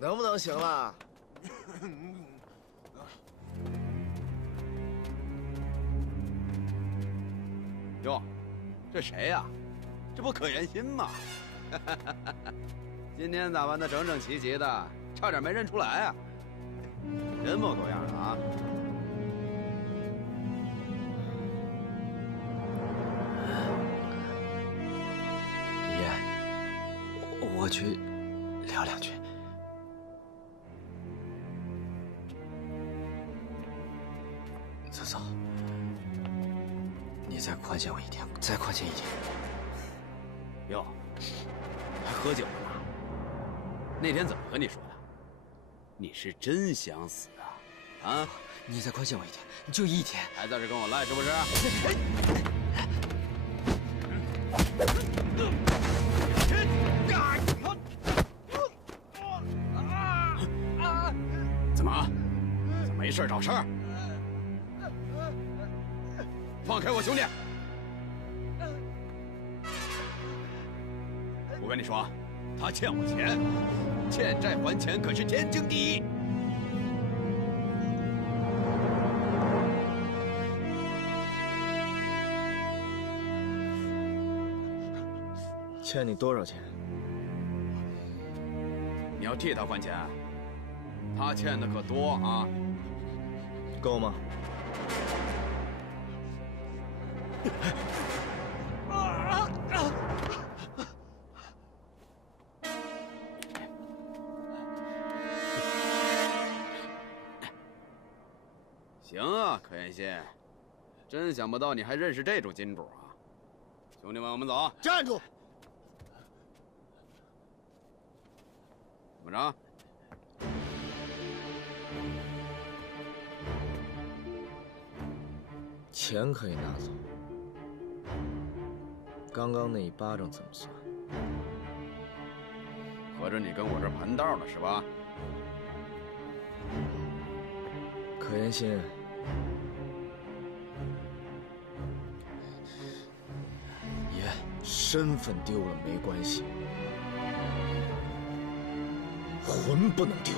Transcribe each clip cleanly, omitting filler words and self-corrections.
能不能行了？哟，这谁呀？这不可言心吗？今天咋玩的整整齐齐的，差点没认出来啊！人模狗样的啊！爷，我去聊两句。走走，你再宽限我一天，再宽限一天。哟，还喝酒了呢？那天怎么和你说的？你是真想死啊？啊！你再宽限我一天，你就一天。还在这跟我赖是不是？怎么没事找事儿？放开我兄弟！我跟你说，他欠我钱，欠债还钱可是天经地义。欠你多少钱？你要替他还钱，他欠的可多啊！够吗？行啊，可言心，真想不到你还认识这种金主啊！兄弟们，我们走。站住！怎么着？钱可以拿走，刚刚那一巴掌怎么算？合着你跟我这盘道呢是吧？可言心，爷，身份丢了没关系，魂不能丢。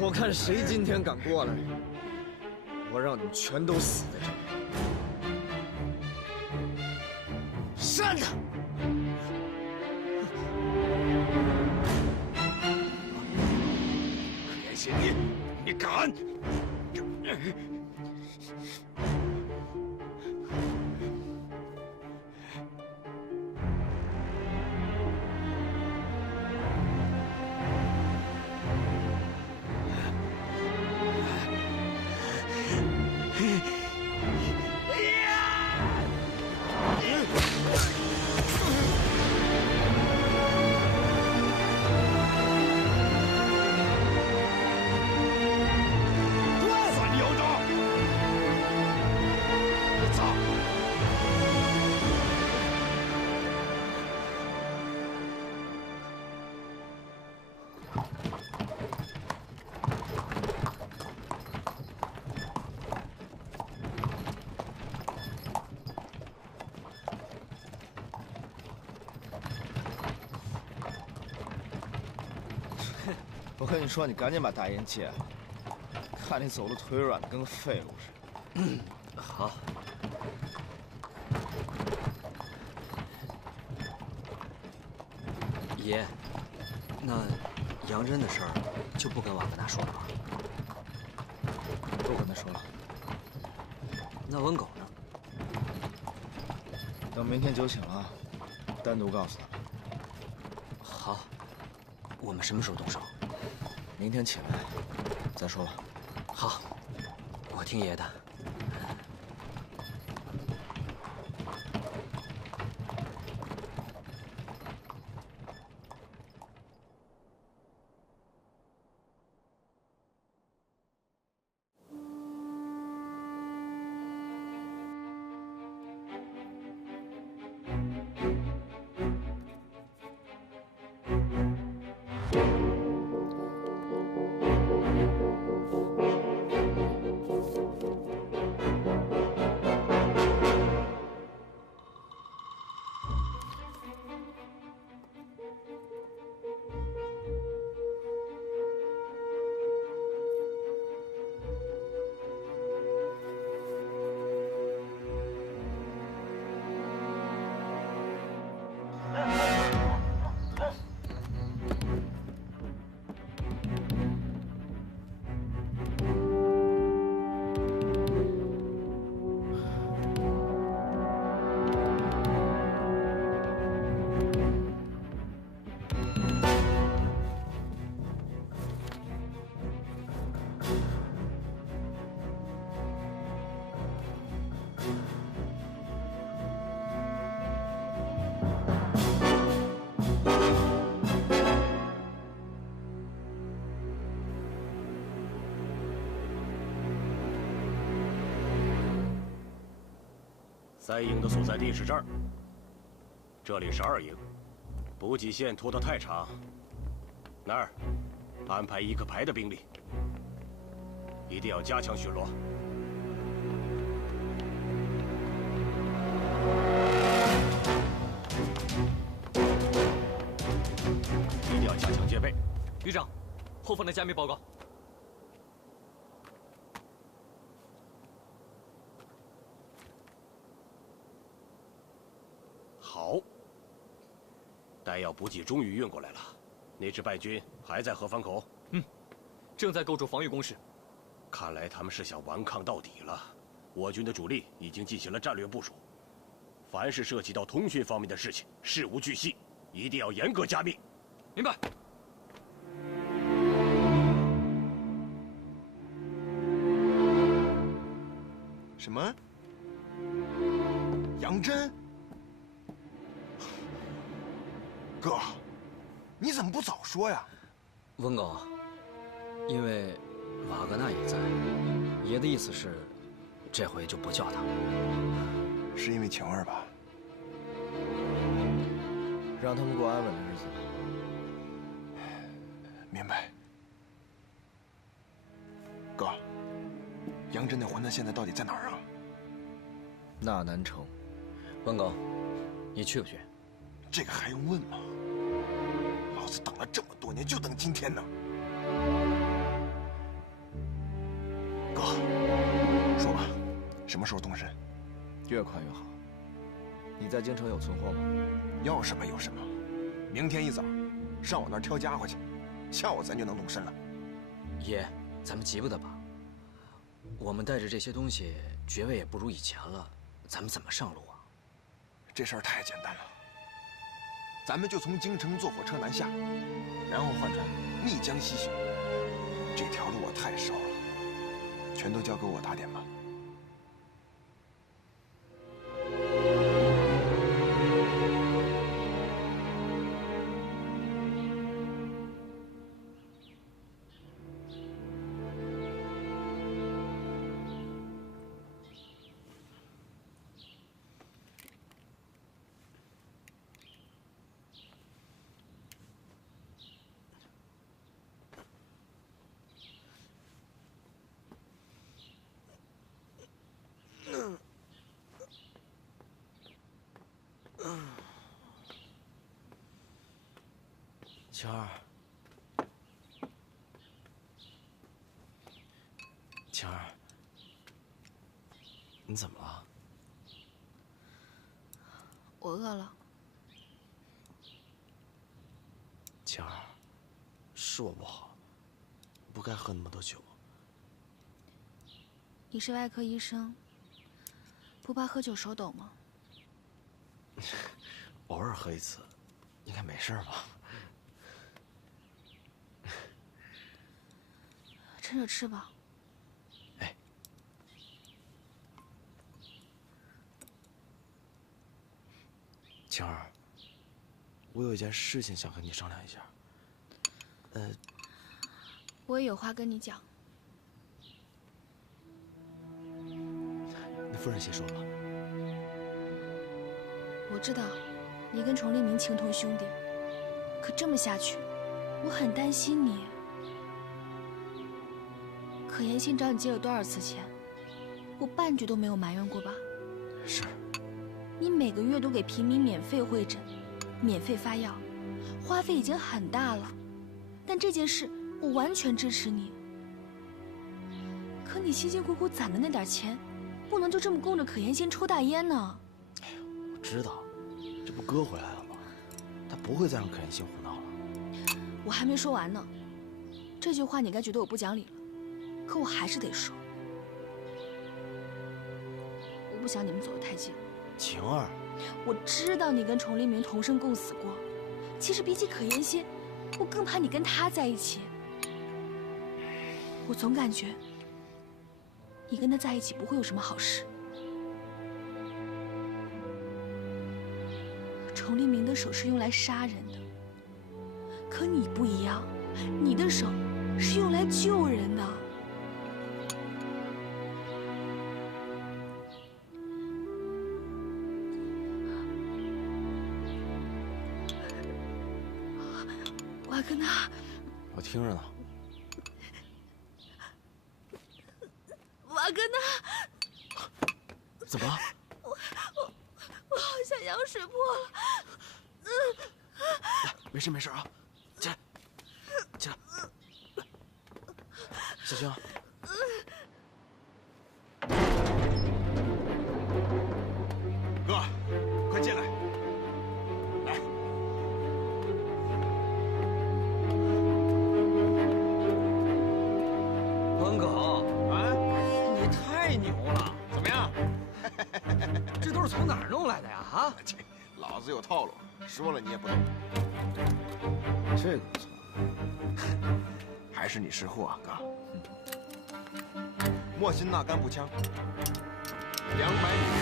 我看谁今天敢过来，我让你们全都死在这里。扇他！可言心，你敢！我跟你说，你赶紧把大烟戒了，看你走路腿软的跟个废物似的。好。爷，那杨真的事儿就不跟瓦格纳说了吗？不跟他说了。那温狗呢？等明天酒醒了，单独告诉他。好，我们什么时候动手？明天起来再说吧。好，我听爷的。3营的所在地是这儿，这里是2营，补给线拖得太长，那儿安排1个排的兵力，一定要加强巡逻。一定要加强戒备。旅长，后方的加密报告。好，弹药补给终于运过来了。那支败军还在河反口？正在构筑防御工事。看来他们是想顽抗到底了。我军的主力已经进行了战略部署，凡是涉及到通讯方面的事情，事无巨细，一定要严格加密。明白。什么？杨真？哥，你怎么不早说呀？温狗，因为瓦格纳也在，爷的意思是，这回就不叫他。是因为晴儿吧？让他们过安稳的日子。明白。哥，杨真那混蛋现在到底在哪儿啊？纳南城。温狗，你去不去？这个还用问吗？老子等了这么多年，就等今天呢。哥，说吧，什么时候动身？越快越好。你在京城有存货吗？要什么有什么。明天一早，上我那儿挑家伙去，下午咱就能动身了。爷，咱们急不得吧？我们带着这些东西，爵位也不如以前了，咱们怎么上路啊？这事儿太简单了，咱们就从京城坐火车南下，然后换船逆江西行。这条路我太熟了，全都交给我打点吧。晴儿，晴儿，你怎么了？我饿了。晴儿，是我不好，不该喝那么多酒。你是外科医生，不怕喝酒手抖吗？偶尔喝一次，应该没事吧？趁热吃吧。哎，晴儿，我有一件事情想和你商量一下。我也有话跟你讲。那夫人先说吧。我知道，你跟崇立明情同兄弟，可这么下去，我很担心你。可言信找你借了多少次钱，我半句都没有埋怨过吧？是。你每个月都给平民免费会诊、免费发药，花费已经很大了。但这件事，我完全支持你。可你辛辛苦苦攒的那点钱，不能就这么供着可言信抽大烟呢。哎呀，我知道，这不哥回来了吗？他不会再让可言信胡闹了。我还没说完呢，这句话你该觉得我不讲理了。可我还是得说，我不想你们走得太近。晴儿，我知道你跟崇立明同生共死过，其实比起可言心，我更怕你跟他在一起。我总感觉你跟他在一起不会有什么好事。崇立明的手是用来杀人的，可你不一样，你的手是用来救人的。瓦格纳，我听着呢。瓦格纳，怎么了？我好像羊水破了。没事没事啊，起来，起来，来，小心啊！哥，快进来！来，关狗啊，你太牛了！怎么样？这都是从哪儿弄来的呀？啊？切，老子有套路，说了你也不懂。这个不错，还是你识货啊，哥。莫辛纳干步枪，200米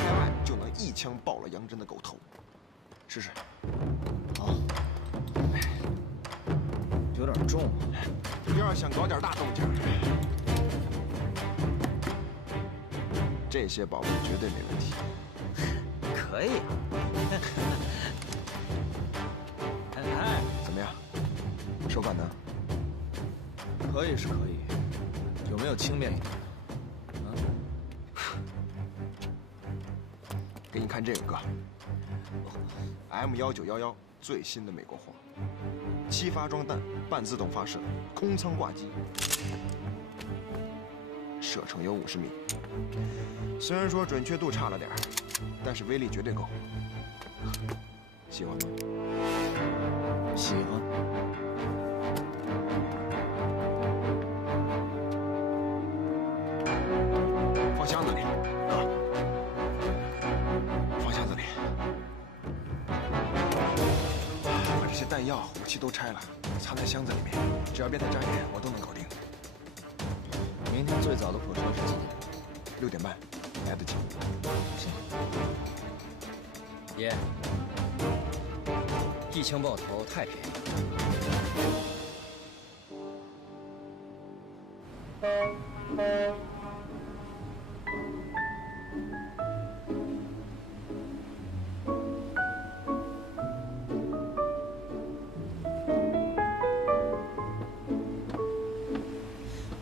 开外就能一枪爆了杨真的狗头，试试。好。有点重啊。要是想搞点大动静，这些宝贝绝对没问题。可以。怎么样？手感呢？可以是可以，有没有轻便一点？给你看这个，哥。M1911最新的美国货，7发装弹，半自动发射，空舱挂机，射程有50米。虽然说准确度差了点，但是威力绝对够。喜欢吗？喜欢。放箱子里，哥。放箱子里。把这些弹药、武器都拆了，藏在箱子里面。只要别太扎眼，我都能搞定。明天最早的火车是几点？6点半，来得及。行。爷，一枪爆头太便宜了。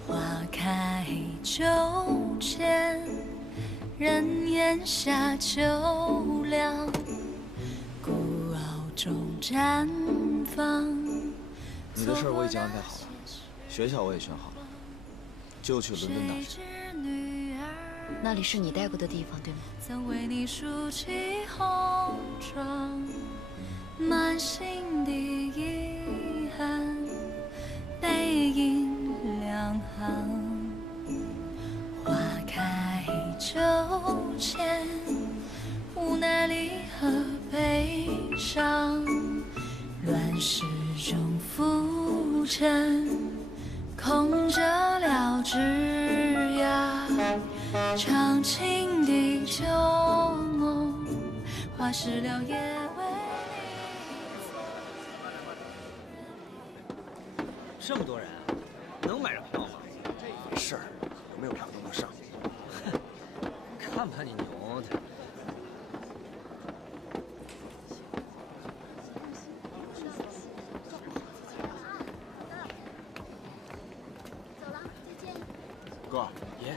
花开秋千，人烟下秋凉，孤傲中绽放。你的事儿我已经安排好了，学校我也选好了，就去伦敦大学。那里是你待过的地方，对吗？曾为你竖起红妆，满心的遗憾，背影两行。花开秋千，无奈离合悲伤，乱世中浮沉，空着了枝桠。长青的旧梦，花湿了也为你。这么多人，能买上票吗？没事儿，有没有票都能上。看把你牛的！哥，爷。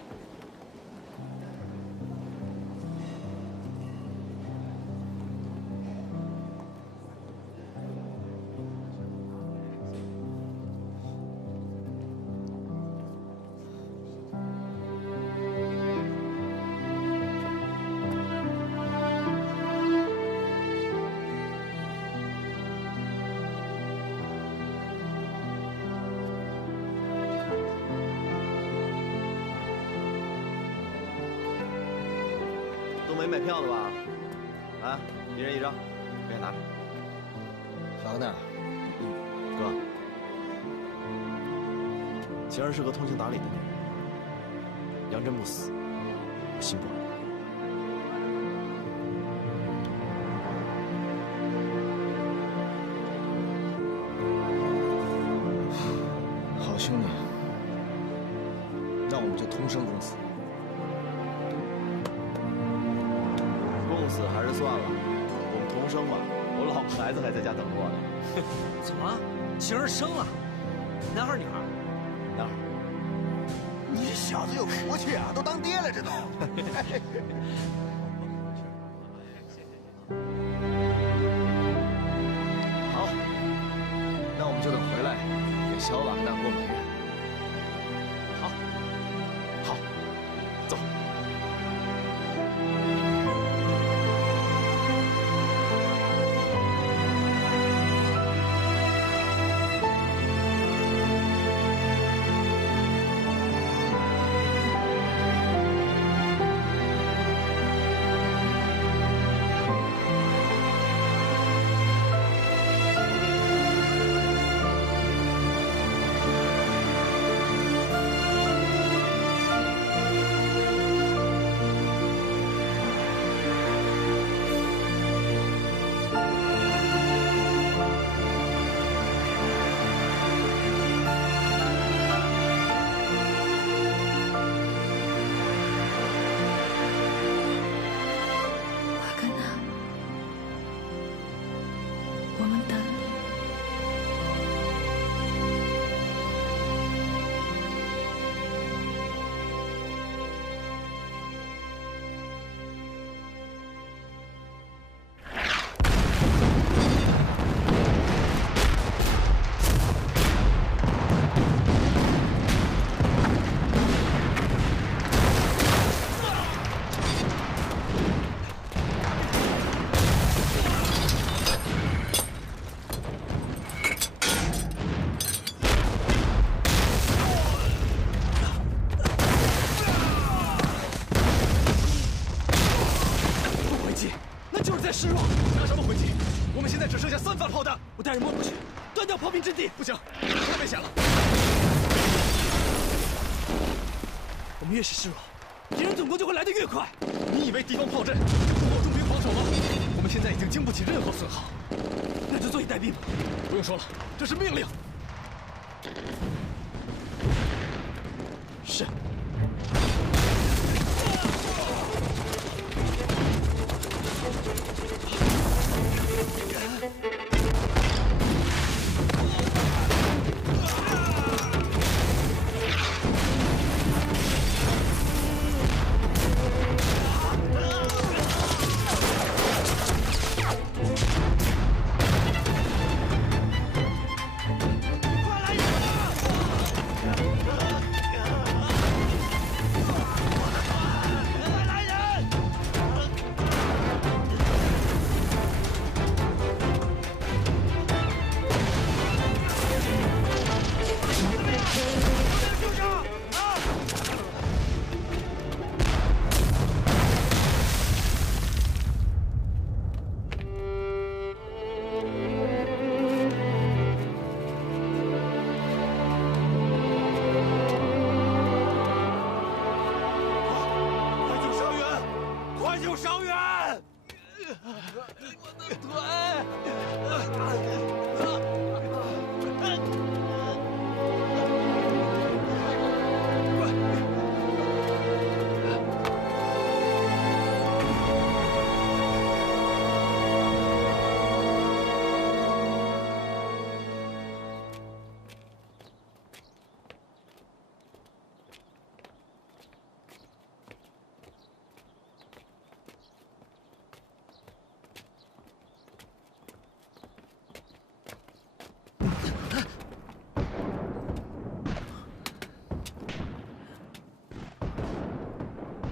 都没买票的吧？来，一人一张，别拿着。法格纳，哥，晴儿是个通情达理的女人，杨真不死，我心不安。好兄弟，那我们就同生共死。共死还是算了，我们同生吧。我老婆孩子还在家等着我呢。怎么了？晴儿生了，男孩女孩？男孩。你这小子有福气啊，都当爹了，这都。好，那我们就等回来给小瓦格纳过门呀。好，好，走。失落，拿什么回击？我们现在只剩下3发炮弹，我带人摸过去，断掉炮兵阵地。不行，太危险了。我们越是失落，敌人总攻就会来得越快。你以为敌方炮阵不够重兵防守吗？我们现在已经经不起任何损耗，那就坐以待毙吧。不用说了，这是命令。是。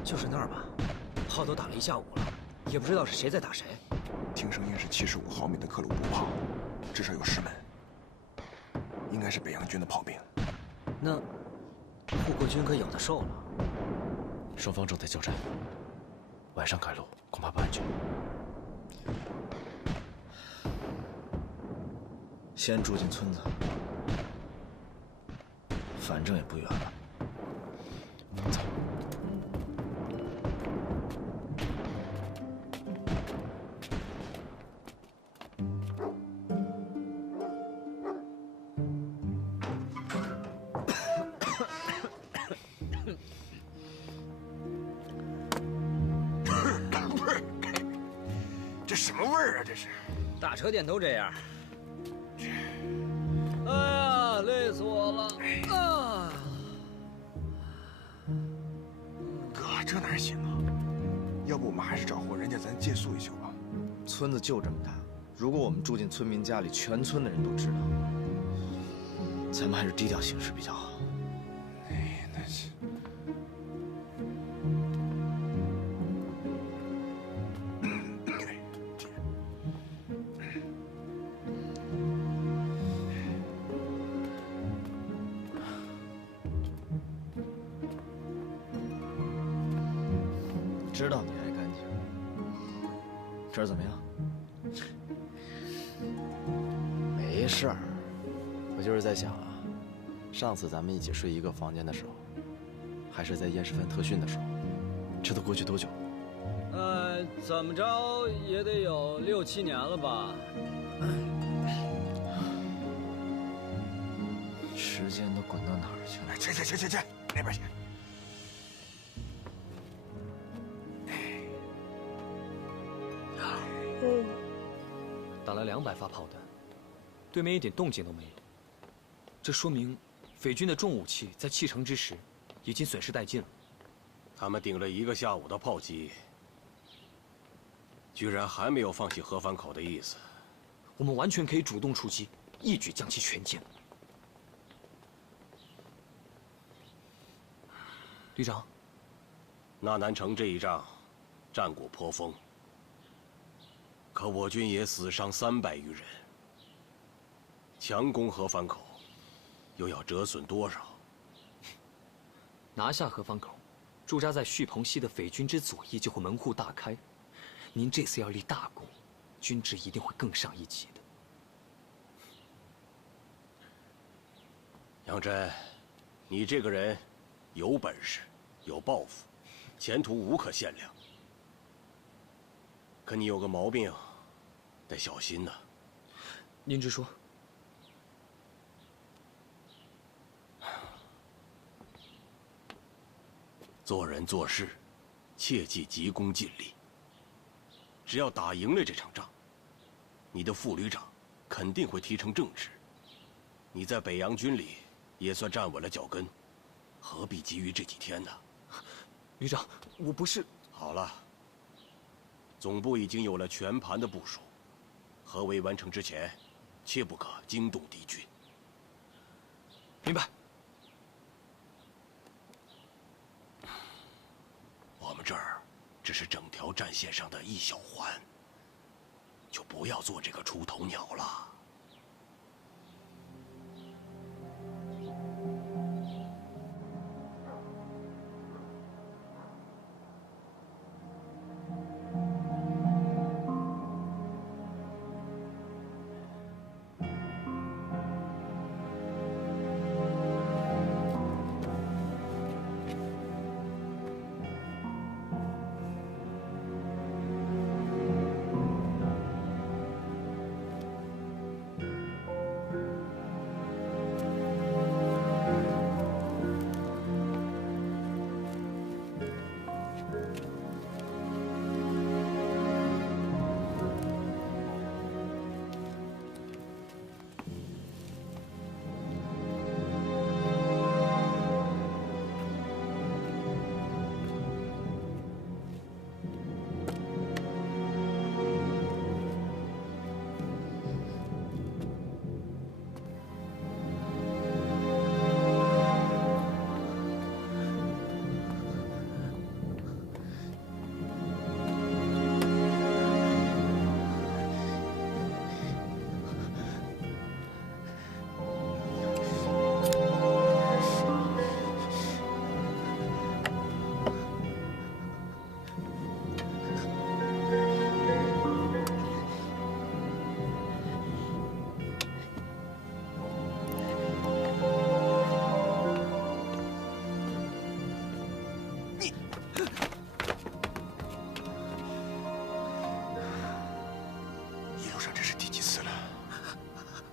就是那儿吧，炮都打了一下午了，也不知道是谁在打谁。听声音是75毫米的克虏伯炮，至少有10门，应该是北洋军的炮兵。那护国军可有的受了。双方正在交战，晚上开路恐怕不安全。先住进村子，反正也不远了。走。这什么味儿啊？这是。大车店都这样。哎呀，累死我了！啊！哥，这哪行啊？要不我们还是找户人家咱借宿一宿吧。村子就这么大，如果我们住进村民家里，全村的人都知道，咱们还是低调行事比较好。哎，那是。知道你爱干净，这儿怎么样？没事儿，我就是在想啊，上次咱们一起睡一个房间的时候，还是在燕石藩特训的时候，这都过去多久？怎么着也得有6、7年了吧？时间都滚到哪儿去了？去，那边去。打了200发炮弹，对面一点动静都没有。这说明匪军的重武器在弃城之时已经损失殆尽了。他们顶了1个下午的炮击，居然还没有放弃河反口的意思。我们完全可以主动出击，一举将其全歼。旅长，纳南城这一仗，战果颇丰，可我军也死伤300余人。强攻河反口，又要折损多少？拿下河反口，驻扎在旭鹏西的匪军之左翼就会门户大开。您这次要立大功，军职一定会更上一级的。杨真，你这个人有本事，有抱负，前途无可限量。可你有个毛病，得小心呐。您直说。做人做事，切忌急功近利。只要打赢了这场仗，你的副旅长肯定会提成正职。你在北洋军里也算站稳了脚跟，何必急于这几天呢？旅长，我不是……好了，总部已经有了全盘的部署，合围完成之前，切不可惊动敌军。明白。我们这儿只是整条战线上的一小环，就不要做这个出头鸟了。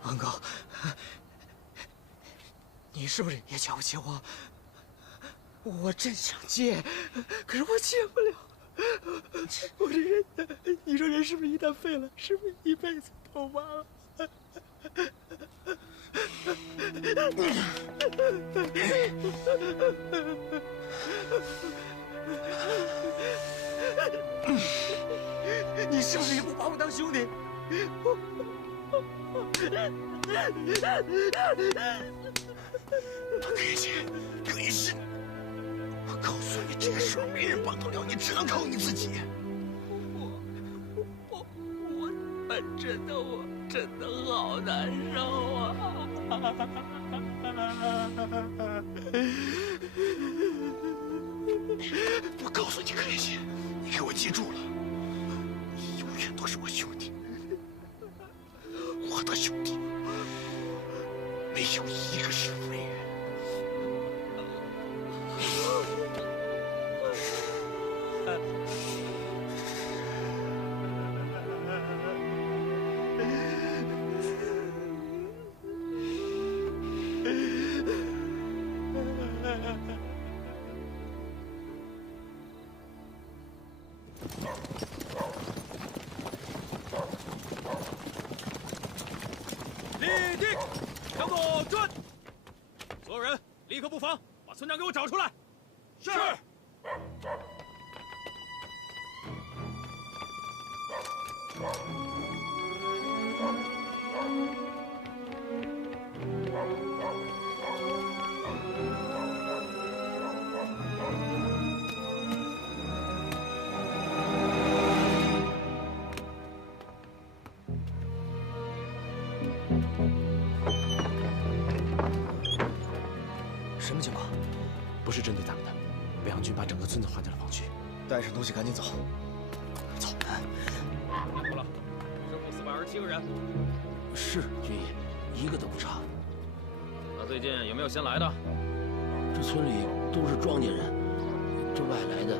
王哥，你是不是也瞧不起我？我真想借，可是我借不了。我这人，你说人是不是一旦废了，是不是一辈子都完了？你是不是也不把我当兄弟？可以信，可以信。我告诉你，这个事儿没人帮得了你，只能靠你自己。我真的好难受啊！我告诉你，可以信，你给我记住了，你永远都是我兄弟，我的兄弟，没有一个是非人。 立定，向左转。所有人立刻布防，把村长给我找出来。是。什么情况？不是针对咱们的，北洋军把整个村子划进了防区。带上东西赶紧走。走。好了，生父427个人。是军爷，一个都不差。那最近有没有新来的？这村里都是庄稼人，这外来的，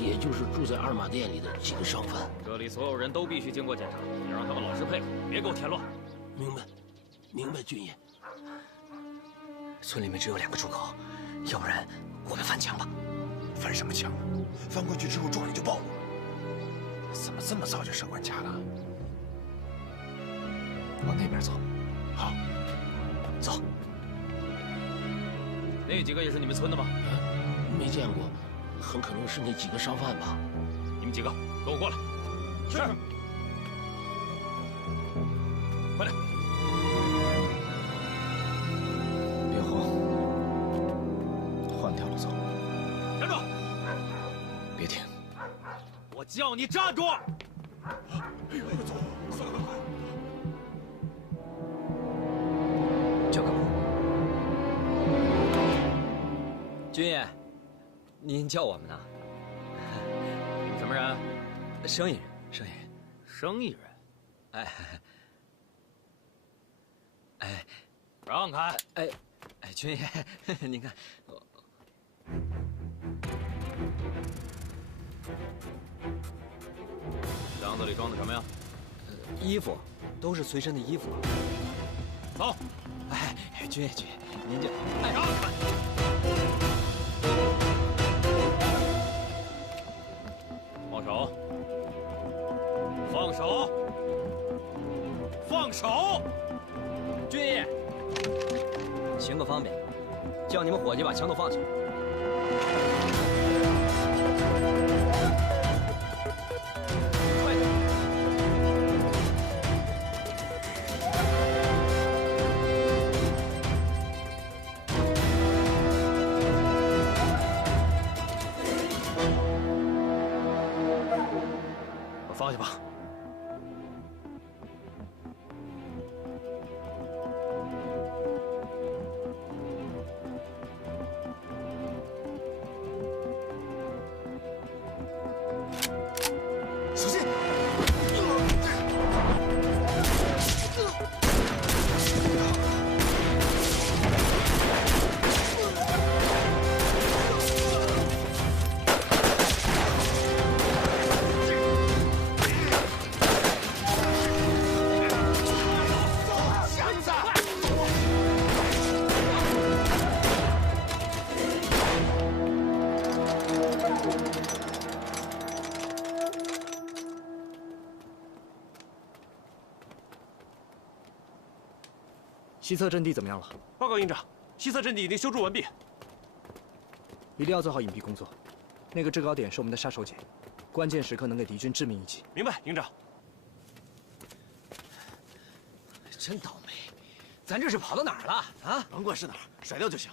也就是住在二马店里的几个商贩。这里所有人都必须经过检查，你让他们老实配合，别给我添乱。明白，明白，军爷。 村里面只有2个出口，要不然我们翻墙吧。翻什么墙啊？翻过去之后庄稼就暴露了。怎么这么早就设关卡了？往那边走。好，走。那几个也是你们村的吗？没见过，很可能是那几个商贩吧。你们几个跟我过来。是。快点。 换条路走。站住！别停！我叫你站住！走，快！交给我。军爷，您叫我们呢？你们什么人？生意人，生意人，生意人。哎，让开！哎，军爷，您看。 箱子里装的什么呀？衣服，都是随身的衣服。走。军爷，您就让开！放手！放手！放手！军爷，行个方便，叫你们伙计把枪都放下。 放下吧。小心！西侧阵地怎么样了？报告营长，西侧阵地已经修筑完毕。一定要做好隐蔽工作。那个制高点是我们的杀手锏，关键时刻能给敌军致命一击。明白，营长。真倒霉，咱这是跑到哪儿了啊？甭管是哪儿，甩掉就行。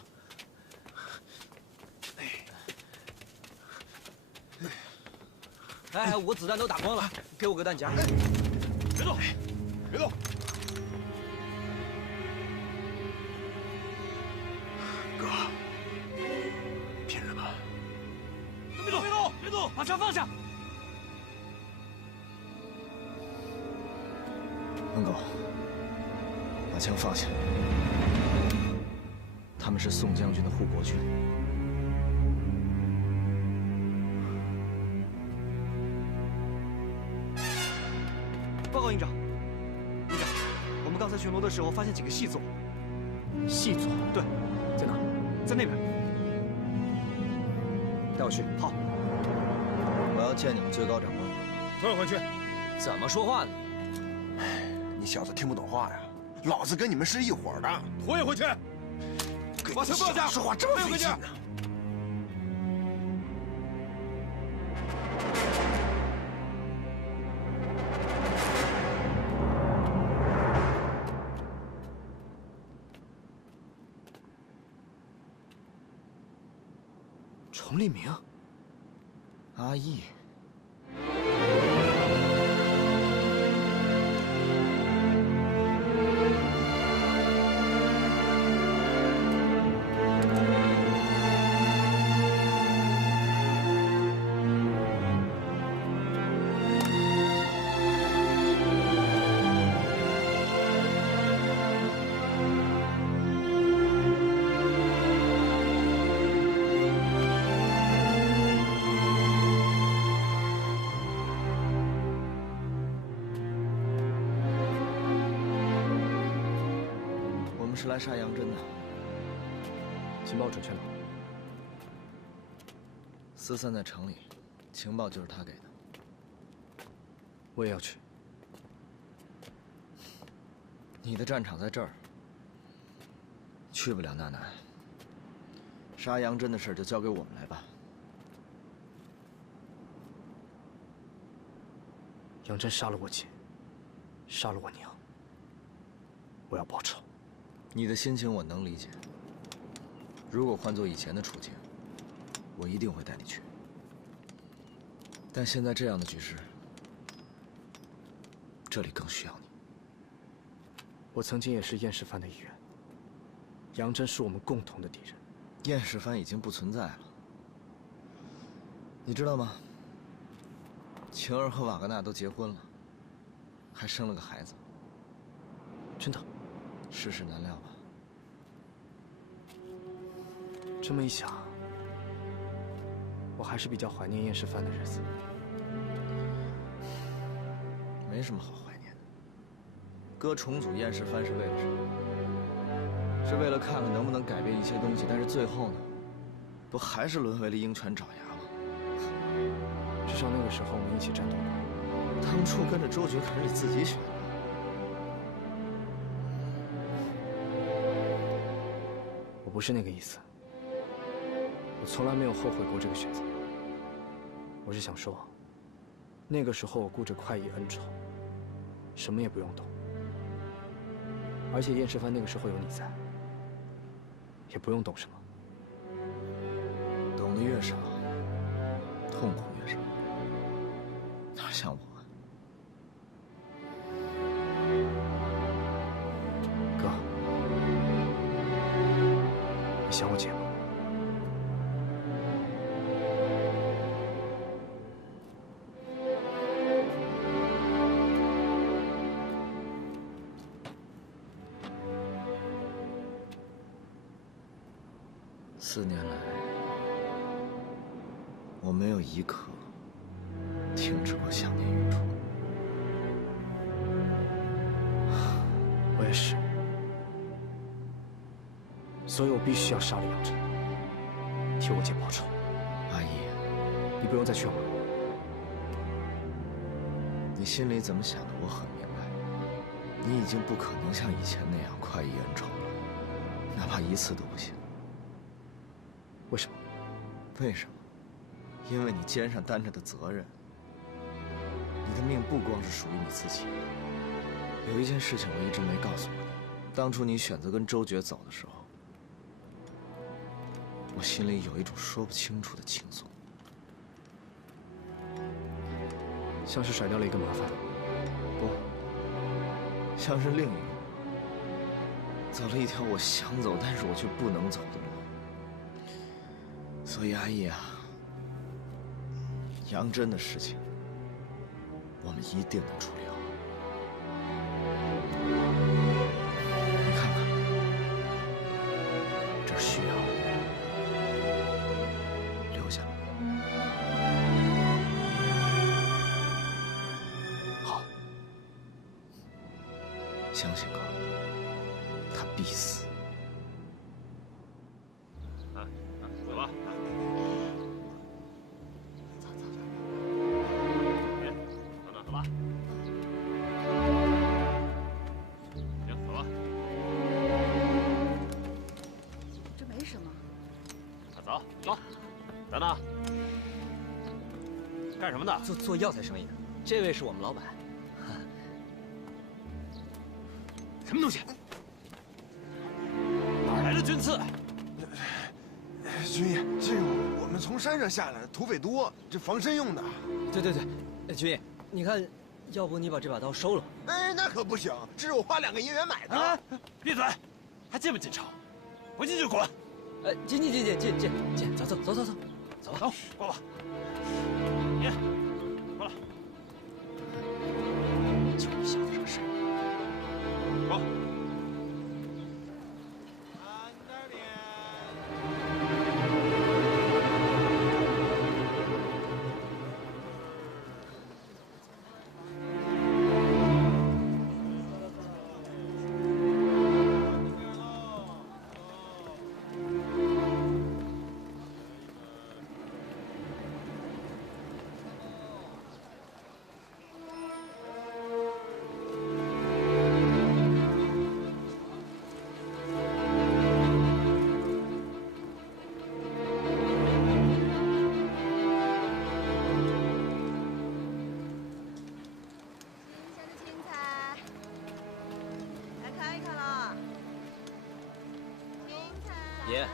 哎，我子弹都打光了，给我个弹夹。别动，别动。哥，拼了吧！别动，别动，别动，把枪放下。恩狗，把枪放下。他们是宋将军的护国军。报告营长，营长，我们刚才巡逻的时候发现几个细作。细作？对，在哪？在那边。带我去。好。我要见你们最高长官。退回去。怎么说话呢？你小子听不懂话呀！老子跟你们是一伙的。退回去。把枪放下！说话这么费劲呢？崇立明，阿义。是来杀杨真的。情报准确吗？四散在城里，情报就是他给的。我也要去。你的战场在这儿，去不了那南。杀杨真的事就交给我们来办。杨真杀了我姐，杀了我娘，我要报仇。你的心情我能理解。如果换做以前的处境，我一定会带你去。但现在这样的局势，这里更需要你。我曾经也是燕世藩的一员。杨真是我们共同的敌人。燕世藩已经不存在了，你知道吗？晴儿和瓦格纳都结婚了，还生了个孩子。真的？世事难料吧？这么一想，我还是比较怀念燕世藩的日子。没什么好怀念的。哥重组燕世藩是为了什么？是为了看看能不能改变一些东西，但是最后呢，不还是沦为了鹰犬爪牙吗？至少那个时候我们一起战斗过。当初跟着周决可是你自己选的。我不是那个意思，我从来没有后悔过这个选择。我是想说，那个时候我顾着快意恩仇，什么也不用懂。而且燕世藩那个时候有你在，也不用懂什么。懂得越少，痛苦越少。哪像我？哥，你想我姐吗？4年来，我没有一刻停止过想念玉珠。我也是，所以我必须要杀了杨真，替我姐报仇。阿义，你不用再劝我了。你心里怎么想的，我很明白。你已经不可能像以前那样快意恩仇了，哪怕一次都不行。为什么？为什么？因为你肩上担着的责任。你的命不光是属于你自己的。有一件事情我一直没告诉过你，当初你选择跟周觉走的时候，我心里有一种说不清楚的轻松，像是甩掉了一个麻烦。不，像是另一个，走了一条我想走但是我却不能走的路。所以阿义啊，杨真的事情，我们一定能处理好。你看看，这需要留下来。好，相信哥，他必死。走吧。走吧。行，走吧。这没什么。走，走。等等。干什么呢？做药材生意的。这位是我们老板。什么东西？哪来的军刺？军爷，这个我们从山上下来，土匪多，这防身用的。对，军爷，你看，要不你把这把刀收了？哎，那可不行，这是我花2个银元买的。啊！闭嘴！还进不进城？不进就滚！进，走，走吧，过吧。你过来。就你小子这个事儿。走。爷，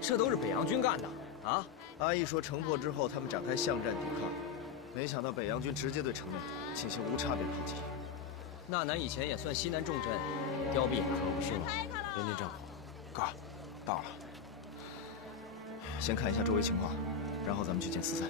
这都是北洋军干的啊！阿义说城破之后，他们展开巷战抵抗，没想到北洋军直接对城内进行无差别炮击。纳南以前也算西南重镇，凋敝可不是吗？人民政府，哥，到了。先看一下周围情况，然后咱们去见四三。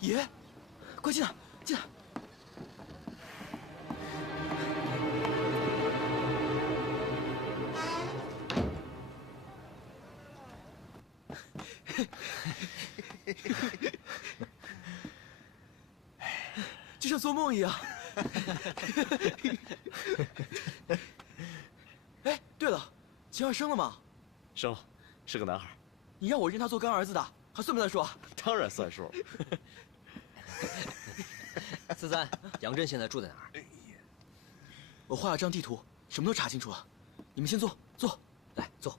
爷，快进来，进来。就像做梦一样。哎，对了，晴儿生了吗？生了，是个男孩。你让我认他做干儿子的，还算不算数啊？当然算数。四三，杨真现在住在哪儿？我画了张地图，什么都查清楚了。你们先坐，坐，来坐。